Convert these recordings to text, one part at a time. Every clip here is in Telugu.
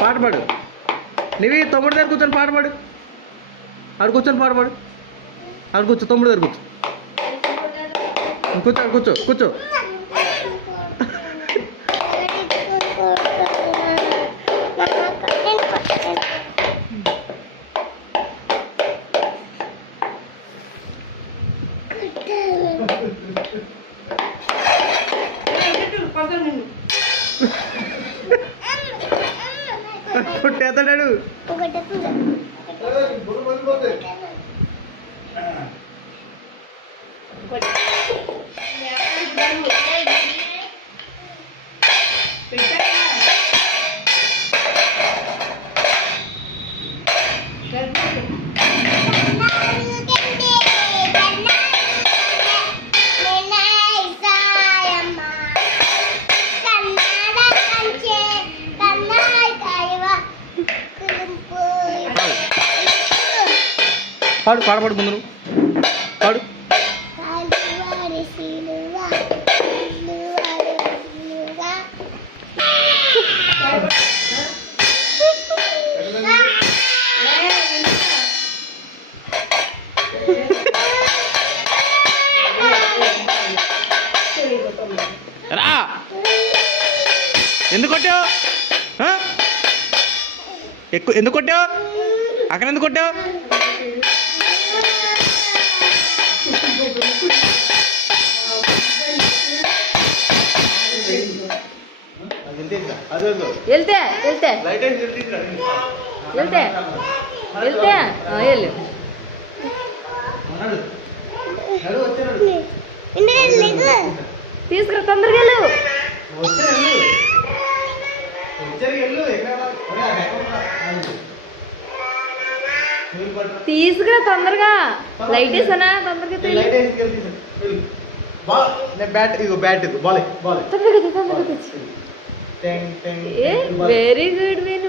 పాట పాడు. నీవి తమ్ముడు దగ్గర కూర్చొని పాట పాడు. ఆడు కూర్చొని పాట పాడు. ఆడు కూర్చో తమ్ముడు దగ్గర కూర్చో. కూర్చో ఆడు కూర్చో. కూర్చో కొట్టేస్తాడు పాడు పాడ పాడు ముందు నువ్వు. పాడు. రా. ఎందుకు కొట్టావు? ఎక్కువ ఎందుకు కొట్టావు? అక్కడ ఎందుకు కొట్టావు? వెళ్తే వెళ్తే వెళ్తే వెళ్తే ఆ, వెళ్ళు తీసుకురా తొందరగా వెళ్ళు తీసుకురా తొందరగా. లైట్ వేసానా? తొందరగా తెలు బ్యాట్ ఇదిగో బ్యాట్ ఇదిగో బాల్ బాల్. తొందరగా తెచ్చు, తొందరగా తెచ్చు. ఏ వెరీ గుడ్ నేను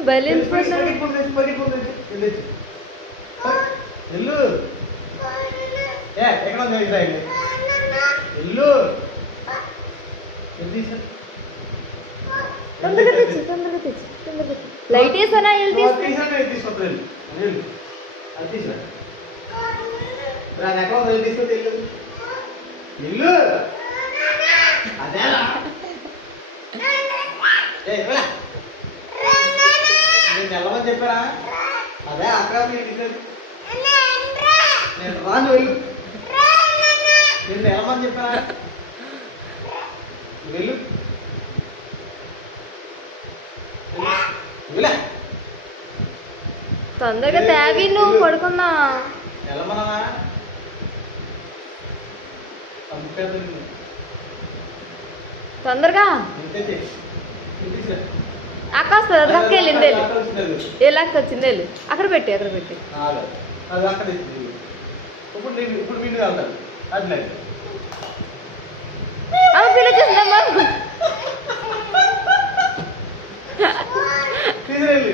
ఏ ఎక్కడ ఉంది అది ఇల్లు ఎల్లు తొందరగా వెళ్ళి ఇల్లు. అదేలా నేను వెళ్ళమని చెప్పారా అదే అక్కడ నేను రాను వెళ్ళు. నేను వెళ్ళమని చెప్పారా వెళ్ళు. తొందరగా తేవి నువ్వు నిన్ను. తొందరగా? అక్క వస్తుంది అది అక్క వెళ్ళింది వెళ్ళు. లాక్ వచ్చింది వెళ్ళు. అక్కడ పెట్టి అక్కడ పెట్టి. ఇప్పుడు నేను ఇప్పుడు వీళ్ళు వెళ్తాను అది లేదు అమ్మ పిలిచేసిందమ్మా తీసుకెళ్ళి